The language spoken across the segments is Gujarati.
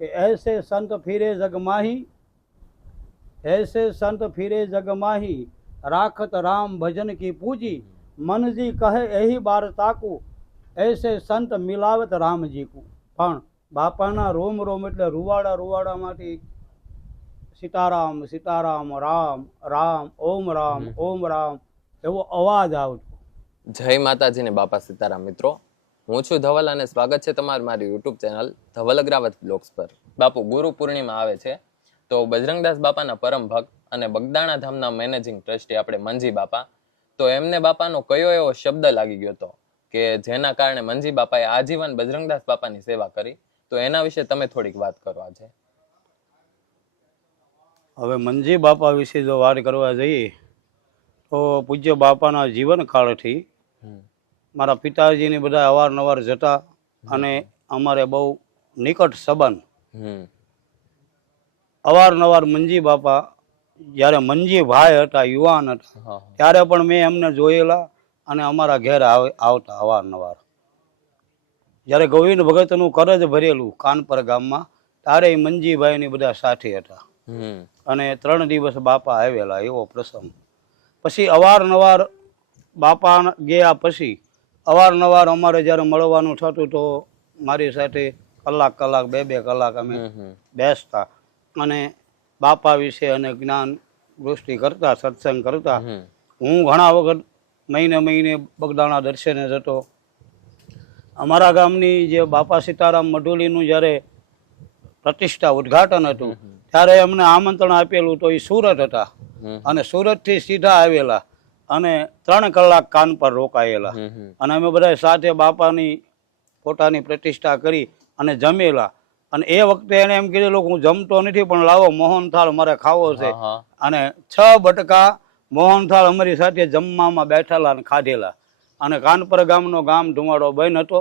કે એસે સંત ફિરે જગમાહી એસે સંત ફિરે જગમાહી રાખત રામ ભજન કી પૂજી મનજી કહે એહી બાર તાકુ એસે સંત મિલાવત રામજી કુ પણ બાપાના રોમ રોમ એટલે રૂવાડા રૂવાડામાંથી સીતારામ સીતારામ રામ રામ ઓમ રામ ઓમ રામ એવો અવાજ આવતો. જય માતાજીને બાપા સીતારામ મિત્રો. હું છું ધવલ અને સ્વાગત છે તમારું મારી YouTube channel Dhaval Agravat blogs પર. બાપુ ગુરુ પૂર્ણિમા આવે છે. તો બજરંગદાસ બાપાના પરમ ભક્ત અને બગદાણા ધામના મેનેજિંગ ટ્રસ્ટી આપણે મંજી બાપા. તો એમને બાપાનો કયો એવો શબ્દ લાગી ગયો હતો કે જેના કારણે મંજી બાપાએ આજીવન બજરંગદાસ બાપાની સેવા કરી. તો એના વિશે તમે થોડીક વાત કરો આજે. હવે મંજી બાપા વિશે જો વાત કરવા જઈએ તો પૂજ્ય બાપાના જીવનકાળથી હમ. મારા પિતાજીને બધા અવારનવાર જતા અને અમારે બહુ નિકટ સંબંધ. અવારનવાર મંજી બાપા જ્યારે મંજી ભાઈ હતા યુવાન હતા ત્યારે પણ મેં એમને જોયેલા અને અમારા ઘેર આવે- આવતા અવારનવાર. જ્યારે ગોવિંદ ભગતનું કરજ ભરેલું કાનપર ગામમાં ત્યારે મંજીભાઈની બધા સાથે હતા. અને ત્રણ દિવસ બાપા આવેલા એવો પ્રસંગ. પછી અવારનવાર બાપા ગયા પછી અવારનવાર અમારે જ્યારે મળવાનું થતું તો મારી સાથે કલાક કલાક બે બે કલાક અમે બેસતા. અને બાપા વિશે અને જ્ઞાન દૃષ્ટિ કરતા સત્સંગ કરતા. હું ઘણા વખત મહિને મહિને બગદાણા દર્શને જતો. અમારા ગામની જે બાપા સીતારામ મઢુલીનું જ્યારે પ્રતિષ્ઠા ઉદ્ઘાટન હતું ત્યારે એમને આમંત્રણ આપેલું તો એ સુરત હતા. અને સુરતથી સીધા આવેલા. અને ત્રણ કલાક કાન પર રોકાયેલા. અને અમે બધા સાથે બાપાની પોતાની પ્રતિષ્ઠા કરી અને જમેલા. અને એ વખતે એને એમ કીધેલું હું જમતો નથી પણ લાવો મોહનથાળ મારે ખાવો છે. અને છ બટકા મોહનથાળ અમારી સાથે જમવામાં બેઠેલા અને ખાધેલા. અને કાનપર ગામનો ગામ ધુમાડો બન હતો.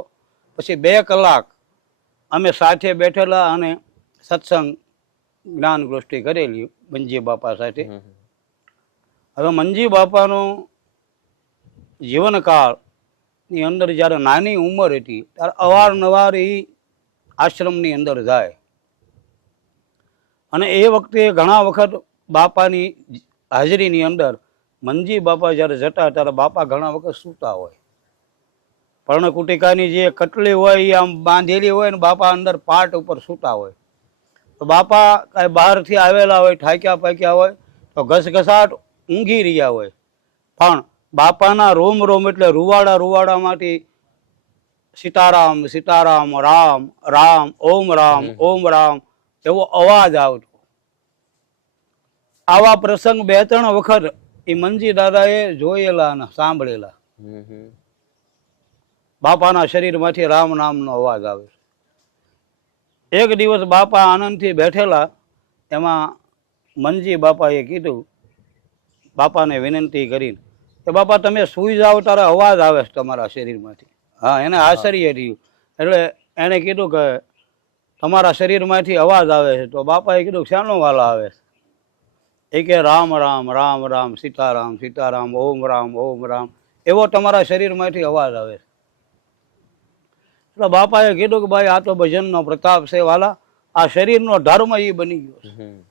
પછી બે કલાક અમે સાથે બેઠેલા અને સત્સંગ જ્ઞાન ગોષ્ઠિ કરેલી બંજી બાપા સાથે. હવે મંજી બાપાનો જીવનકાળની અંદર જ્યારે નાની ઉંમર હતી, ત્યારે અવારનવાર એ આશ્રમની અંદર જાય. અને એ વખતે ઘણા વખત બાપાની હાજરીની અંદર મંજી બાપા જ્યારે જતા, ત્યારે બાપા ઘણા વખત સૂતા હોય. પર્ણકુટિકાની જે કટલી હોય, એ આમ બાંધેલી હોય ને બાપા અંદર પાટ ઉપર સૂતા હોય. તો બાપા કાંઈ બહારથી આવેલા હોય, ઠાક્યા પાક્યા હોય, તો ઘસઘસાટ ઊંઘી રહ્યા હોય. પણ બાપાના રોમ રોમ એટલે રૂવાડા રૂવાડામાંથી સીતારામ સીતારામ રામ રામ ઓમ રામ ઓમ રામ એવો અવાજ આવતો. આવા પ્રસંગ બે ત્રણ વખત એ મનજી દાદાએ જોયેલા અને સાંભળેલા. બાપાના શરીરમાંથી રામ નામનો અવાજ આવે છે. એક દિવસ બાપા આનંદથી બેઠેલા એમાં મંજી બાપાએ કીધું બાપાને વિનંતી કરીને કે બાપા, તમે સૂઈ જાઓ, તારે અવાજ આવે છે તમારા શરીરમાંથી. હા, એને આશ્ચર્ય રહ્યું એટલે એણે કીધું કે તમારા શરીરમાંથી અવાજ આવે છે. તો બાપાએ કીધું, શાનો વાલો આવે છે? એ કે, રામ રામ રામ રામ, સીતારામ સીતારામ, ઓમ રામ ઓમ રામ. એવો તમારા શરીરમાંથી અવાજ આવે છે. એટલે બાપાએ કીધું કે, ભાઈ, આ તો ભજનનો પ્રતાપ છે વાલા. આ શરીરનો ધર્મ એ બની ગયો છે.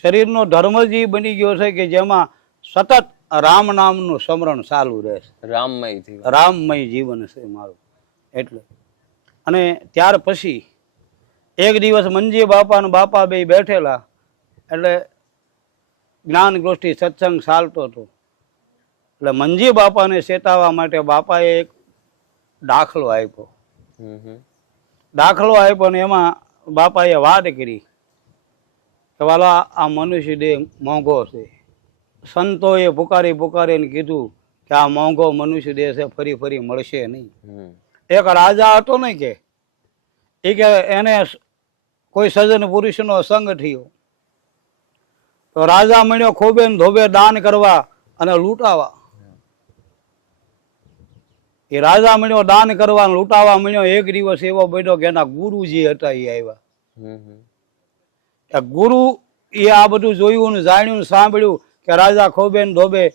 શરીરનો ધર્મ જ એ બની ગયો છે કે જેમાં સતત રામ નામનું સ્મરણ ચાલુ રહે છે રામમય રામમય જીવન છે મારું. એટલે. અને ત્યાર પછી એક દિવસ મંજી બાપા અને બાપા બે બેઠેલા. એટલે જ્ઞાન ગોષ્ઠી સત્સંગ ચાલતો હતો. એટલે મંજી બાપાને ચેતાવવા માટે બાપાએ એક દાખલો આપ્યો. દાખલો આપ્યો ને એમાં બાપાએ વાત કરી. કે આ મનુષ્ય દેહ મોંઘો છે. સંતોએ પુકારી પુકારીને કીધું કે આ મોંઘો મનુષ્ય દેહ છે ફરી ફરી મળશે નહીં. એક રાજા હતો ને કે એ કે એને કોઈ સજ્જન પુરુષનો સંગ થયો. તો રાજા મળ્યો ખોબે ને ધોબે દાન કરવા અને લૂંટાવા. એ રાજા મળ્યો દાન કરવા લૂંટાવા મળ્યો. એક દિવસ એવો બેઠો કે એના ગુરુજી હતા એ આવ્યા. ગુરુ એ આ બધું જોયું ને જાણ્યું ને સાંભળ્યું કે રાજા ખોબે ધોબે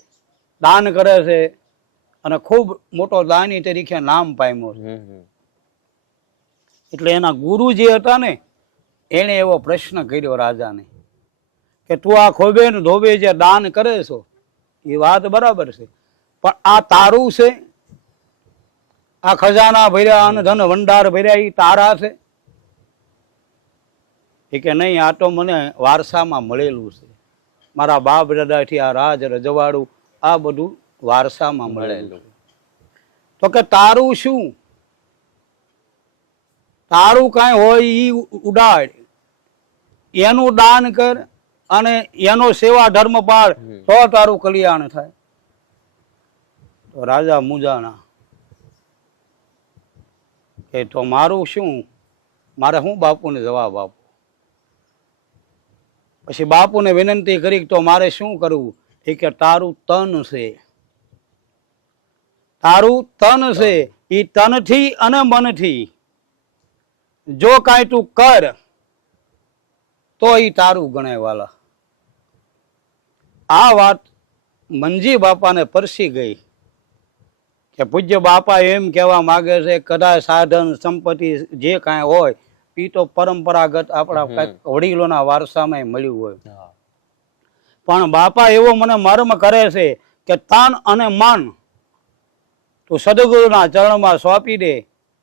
દાન કરે છે અને ખૂબ મોટો દાની તરીકે નામ પામ્યો છે. એટલે એના ગુરુ જે હતા ને એણે એવો પ્રશ્ન કર્યો રાજાને કે તું આ ખોબે ધોબે જે દાન કરે છો એ વાત બરાબર છે. પણ આ તારું છે? આ ખજાના ભર્યા અને ધન ભંડાર ભર્યા એ તારા છે? એ કે નહીં આ તો મને વારસામાં મળેલું છે. મારા બાપ દાદાથી આ રાજ રજવાડું આ બધું વારસામાં મળેલું તો કે તારું શું? તારું કાંઈ હોય એ ઉડાડ. એનું દાન કર અને એનો સેવા ધર્મ પાડ તો તારું કલ્યાણ થાય. તો રાજા મુજાણા કે તો મારું શું? મારે શું બાપુને જવાબ આપો? પછી બાપુને વિનંતી કરી તો મારે શું કરવું? એ કે તારું તન છે. તારું તન છે. એ તનથી અને મનથી. જો કાંઈ તું કર, તો એ તારું ગણાય વાલા. આ વાત મંજી બાપાને પરસી ગઈ. કે પૂજ્ય બાપા એમ કહેવા માગે છે, કદાચ સાધન સંપત્તિ જે કાંઈ હોય એ તો પરંપરાગત આપણા વડીલોના વારસામાં મળ્યું હોય. પણ બાપા એવો મને મર્મ કરે છે કે તન અને મન તું સદગુરુના ચરણમાં સોંપી દે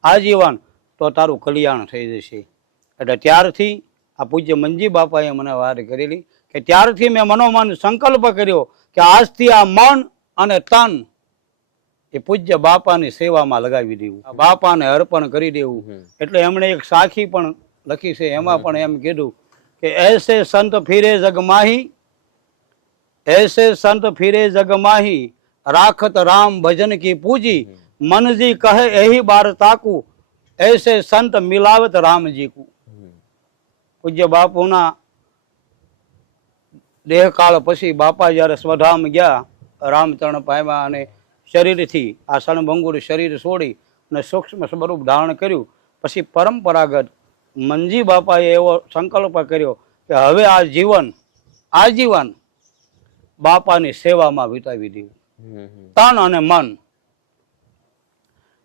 આજીવન તો તારું કલ્યાણ થઈ જશે. એટલે ત્યારથી આ પૂજ્ય મંજી બાપાએ મને વાત કરેલી કે ત્યારથી મેં મનોમન સંકલ્પ કર્યો કે આજથી આ મન અને તન એ પૂજ્ય બાપાની સેવામાં લગાવી દેવું. બાપાને અર્પણ કરી દેવું. એટલે એમણે એક સાખી પણ લખી છે. એમાં પણ એમ કીધું કે એસે સંત ફિરે જગમાહી એસે સંત ફિરે જગમાહી રાખત રામ ભજન કી પૂજી મનજી કહે એહી બાર તાકુ એસે સંત મિલાવત રામજી કુ પૂજ્ય બાપુના દેહકાળ પછી બાપા જયારે સ્વધામ ગયા રામચરણ પામ્યા અને શરીરથી આ સણભંગુર શરીર છોડી અને સૂક્ષ્મ સ્વરૂપ ધારણ કર્યું પછી પરંપરાગત મંજી બાપાએ એવો સંકલ્પ કર્યો કે હવે આ જીવન આજીવન બાપાની સેવામાં વિતાવી. હમ. તન અને મન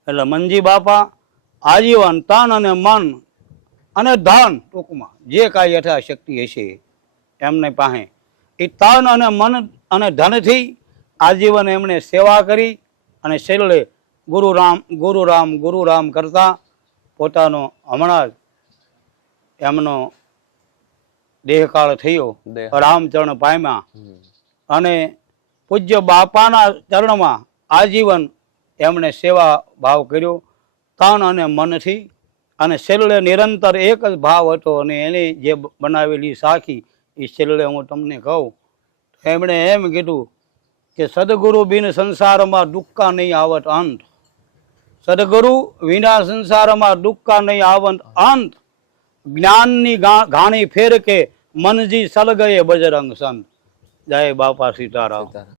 એટલે મંજી બાપા આજીવન તન અને મન અને ધન ટૂંકમાં જે કાંઈ યથાશક્તિ હશે એમને પાસે એ તન અને મન અને ધનથી આજીવન એમણે સેવા કરી અને છેલ્લે ગુરુ રામ ગુરુ રામ ગુરુ રામ કરતા પોતાનો હમણાં જ એમનો દેહકાળ થયો. રામચરણ પામ્યા. અને પૂજ્ય બાપાના ચરણમાં આજીવન એમણે સેવા ભાવ કર્યો. તન અને મનથી. અને છેલ્લે નિરંતર એક જ ભાવ હતો અને એની જે બનાવેલી સાખી એ છેલ્લે હું તમને કહું. એમણે એમ કીધું કે સદગુરુ બિન સંસારમાં દુઃખા નહીં આવત અંત સદગુરુ વિના સંસારમાં દુઃખા નહીં આવત અંત જ્ઞાનની ઘાણી ફેર કે મનજી સલગયે બજરંગ સંત. જય બાપા સીતારામ.